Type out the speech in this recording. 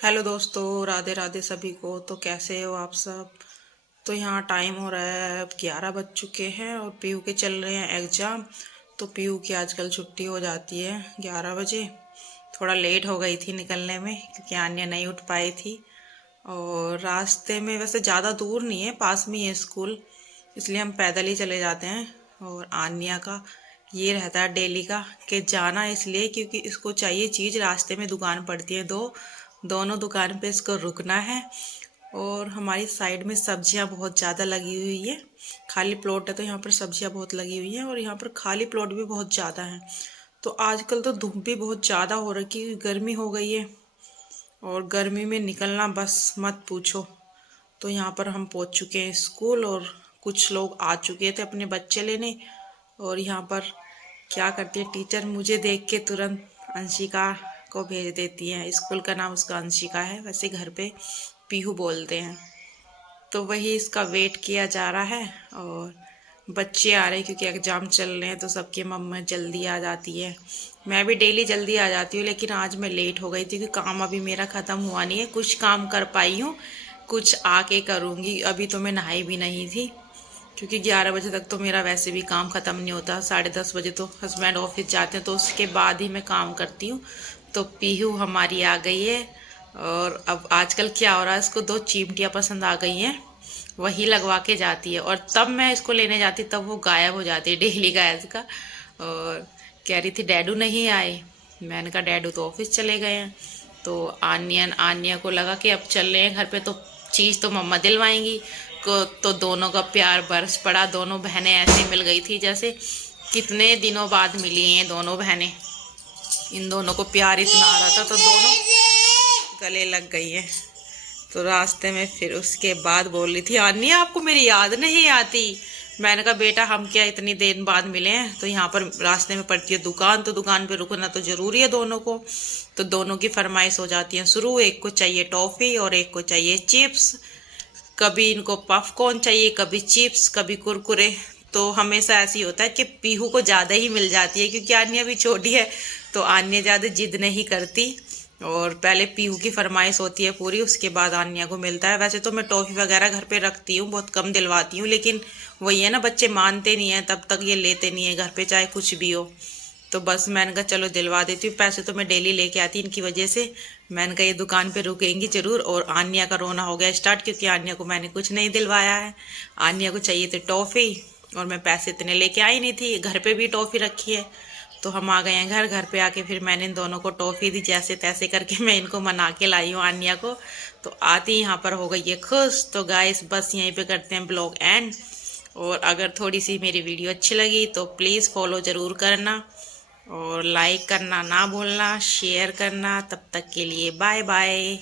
Hello दोस्तों, राधे राधे सभी को। तो कैसे हो आप सब। तो यहाँ टाइम हो रहा है, अब 11 बज चुके हैं और पीयू के चल रहे हैं एग्ज़ाम। तो पीयू की आजकल छुट्टी हो जाती है 11 बजे। थोड़ा लेट हो गई थी निकलने में क्योंकि आन्या नहीं उठ पाई थी। और रास्ते में वैसे ज़्यादा दूर नहीं है, पास में ही है स्कूल, इसलिए हम पैदल ही चले जाते हैं। और आन्या का ये रहता है डेली का कि जाना इसलिए क्योंकि इसको चाहिए चीज़, रास्ते में दुकान पड़ती है दोनों दुकान पे इसको रुकना है। और हमारी साइड में सब्जियां बहुत ज़्यादा लगी हुई है, खाली प्लॉट है तो यहाँ पर सब्जियां बहुत लगी हुई हैं और यहाँ पर खाली प्लॉट भी बहुत ज़्यादा है। तो आजकल तो धूप भी बहुत ज़्यादा हो रखी है, गर्मी हो गई है और गर्मी में निकलना बस मत पूछो। तो यहाँ पर हम पहुँच चुके हैं स्कूल और कुछ लोग आ चुके थे अपने बच्चे लेने। और यहाँ पर क्या करती है टीचर, मुझे देख के तुरंत अंशिका को भेज देती है। स्कूल का नाम उसका अंशिका है, वैसे घर पे पीहू बोलते हैं। तो वही इसका वेट किया जा रहा है। और बच्चे आ रहे हैं क्योंकि एग्ज़ाम चल रहे हैं तो सबकी मम्मा जल्दी आ जाती है। मैं भी डेली जल्दी आ जाती हूँ, लेकिन आज मैं लेट हो गई थी क्योंकि काम अभी मेरा ख़त्म हुआ नहीं है। कुछ काम कर पाई हूँ, कुछ आके करूँगी। अभी तो मैं नहाई भी नहीं थी क्योंकि 11 बजे तक तो मेरा वैसे भी काम ख़त्म नहीं होता। 10:30 बजे तो हस्बैंड ऑफिस जाते हैं, तो उसके बाद ही मैं काम करती हूँ। तो पीहू हमारी आ गई है। और अब आजकल क्या हो रहा है, इसको 2 चींटियाँ पसंद आ गई हैं, वही लगवा के जाती है। और तब मैं इसको लेने जाती तब वो गायब हो जाती है डेली का इसका। और कह रही थी डैडू नहीं आए। मैंने कहा डैडू तो ऑफिस चले गए हैं। तो आन्या को लगा कि अब चल रहे हैं घर पे तो चीज़ तो मम्मा दिलवाएंगी को। तो दोनों का प्यार बरस पड़ा। दोनों बहनें ऐसे मिल गई थी जैसे कितने दिनों बाद मिली हैं दोनों बहनें। इन दोनों को प्यार इतना आ रहा था तो दोनों गले लग गई हैं। तो रास्ते में फिर उसके बाद बोल रही थी आन्या आपको मेरी याद नहीं आती। मैंने कहा बेटा हम क्या इतनी देर बाद मिले हैं। तो यहाँ पर रास्ते में पड़ती है दुकान, तो दुकान पे रुकना तो जरूरी है दोनों को। तो दोनों की फरमाइश हो जाती है शुरू। एक को चाहिए टॉफ़ी और एक को चाहिए चिप्स। कभी इनको पॉपकॉर्न चाहिए, कभी चिप्स, कभी कुरकुरे। तो हमेशा ऐसे ही होता है कि पीहू को ज़्यादा ही मिल जाती है क्योंकि आन्या भी छोटी है तो आन्या ज़्यादा जिद नहीं करती। और पहले पीहू की फरमाइश होती है पूरी, उसके बाद आन्या को मिलता है। वैसे तो मैं टॉफ़ी वगैरह घर पे रखती हूँ, बहुत कम दिलवाती हूँ, लेकिन वही है ना, बच्चे मानते नहीं हैं तब तक ये लेते नहीं है घर पे चाहे कुछ भी हो। तो बस मैंने कहा चलो दिलवा देती हूँ। पैसे तो मैं डेली लेके आती इनकी वजह से। मैंने कहा ये दुकान पे रुकेंगी जरूर। और आन्या का रोना हो गया स्टार्ट क्योंकि आन्या को मैंने कुछ नहीं दिलवाया है। आन्या को चाहिए थे टॉफ़ी और मैं पैसे इतने लेके आई नहीं थी। घर पे भी टॉफ़ी रखी है। तो हम आ गए हैं घर पे आके फिर मैंने इन दोनों को टॉफ़ी दी, जैसे तैसे करके मैं इनको मना के लाई हूँ आन्या को। तो आती यहाँ पर हो गई है खुश। तो गाइस बस यहीं पे करते हैं ब्लॉग एंड। और अगर थोड़ी सी मेरी वीडियो अच्छी लगी तो प्लीज़ फॉलो ज़रूर करना और लाइक करना ना भूलना, शेयर करना। तब तक के लिए बाय बाय।